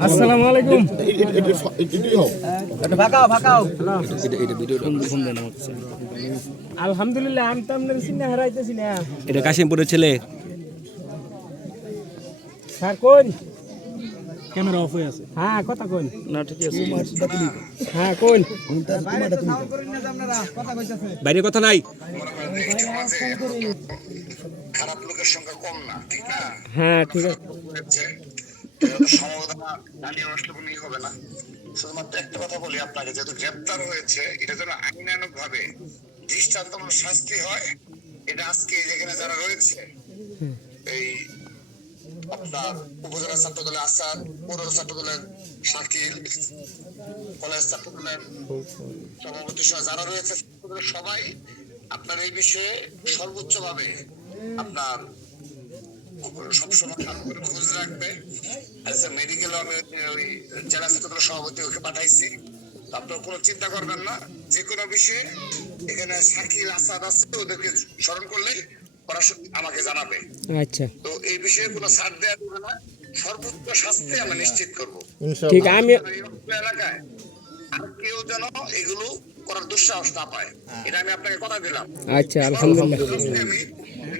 আসসালামু আলাইকুম। আলহামদুলিল্লাহ, আমি তো আপনার চিন্তা হারাইতেছি না। এটা কাশিমপুরের ছেলে। স্যার কোন ক্যামেরা অফ হয়ে আছে? হ্যাঁ, কথা কোন না, ঠিক আছে। হ্যাঁ কোন বাইরে কথা নাই। খারাপ লোকের সংখ্যা কম না, ঠিক না? হ্যাঁ ঠিক আছে। সমবেদনা জানিয়ে অনুষ্ঠেপনই হবে না। শুধুমাত্র একটা কথা বলি আপনাকে, যেহেতু গ্রেপ্তার হয়েছে, এটা যেন আইনানুগ ভাবে দৃষ্টান্তমূলক শাস্তি হয়। এটা আজকে যেখানে যারা রয়েছে, এই আপনার উপজেলা ছাত্র দলের আসাদ, পৌর ছাত্র দলের শাকিল, কলেজ ছাত্র দলের সভাপতি সহ যারা রয়েছে সবাই আপনার এই বিষয়ে সর্বোচ্চ ভাবে আপনার সবসময় খোঁজ রাখবে। মেডিকেল আমি ওই জেলা ছাত্র দলের সভাপতি ওকে পাঠাইছি। আপনার কোনো চিন্তা করবেন না, যে কোনো বিষয়ে এখানে শাকিল আসাদ আছে, ওদেরকে স্মরণ করলেই ওরা আমাকে জানাবে। আচ্ছা তো এই বিষয়ে কোনো ছাড় দেওয়া যাবে না, সর্বোচ্চ শাস্তি আমরা নিশ্চিত করবো। ঠিক, আমি এলাকায় আর কেউ যেন এগুলো করার দুঃসাহস না পায়, এটা আমি আপনাকে কথা দিলাম। আচ্ছা আলহামদুলিল্লাহ। আমি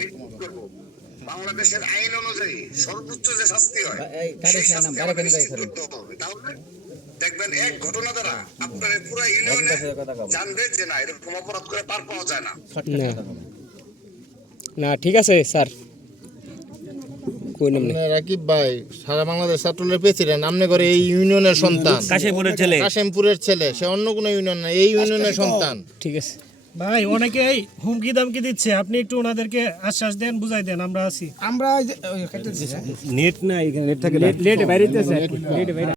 নিশ্চিত করবো বাংলাদেশের আইন অনুযায়ী সর্বোচ্চ যে শাস্তি হয় সেই শাস্তি আমাদের নিশ্চিত করতে হবে। তাহলে দেখবেন এক ঘটনা দ্বারা আপনার পুরো ইউনিয়নে জানবে যে না, এরকম অপরাধ করে পার পাওয়া যায় না। না ঠিক আছে স্যার। রাকিব ভাই, সারা বাংলাদেশ ছাত্রলীগের প্রেসিডেন্ট, আপনি করে এই ইউনিয়নের সন্তান, কাশিমপুরের ছেলে। কাশিমপুরের ছেলে, সে অন্য কোনো ইউনিয়ন না, এই ইউনিয়নের সন্তান। ঠিক আছে ভাই, অনেকেই হুমকি দামকি দিচ্ছে, আপনি একটু ওনাদেরকে আশ্বাস দেন, বুঝাই দেন, আমরা আছি। নেট নাই, নেট থাকে, নেট বাইরে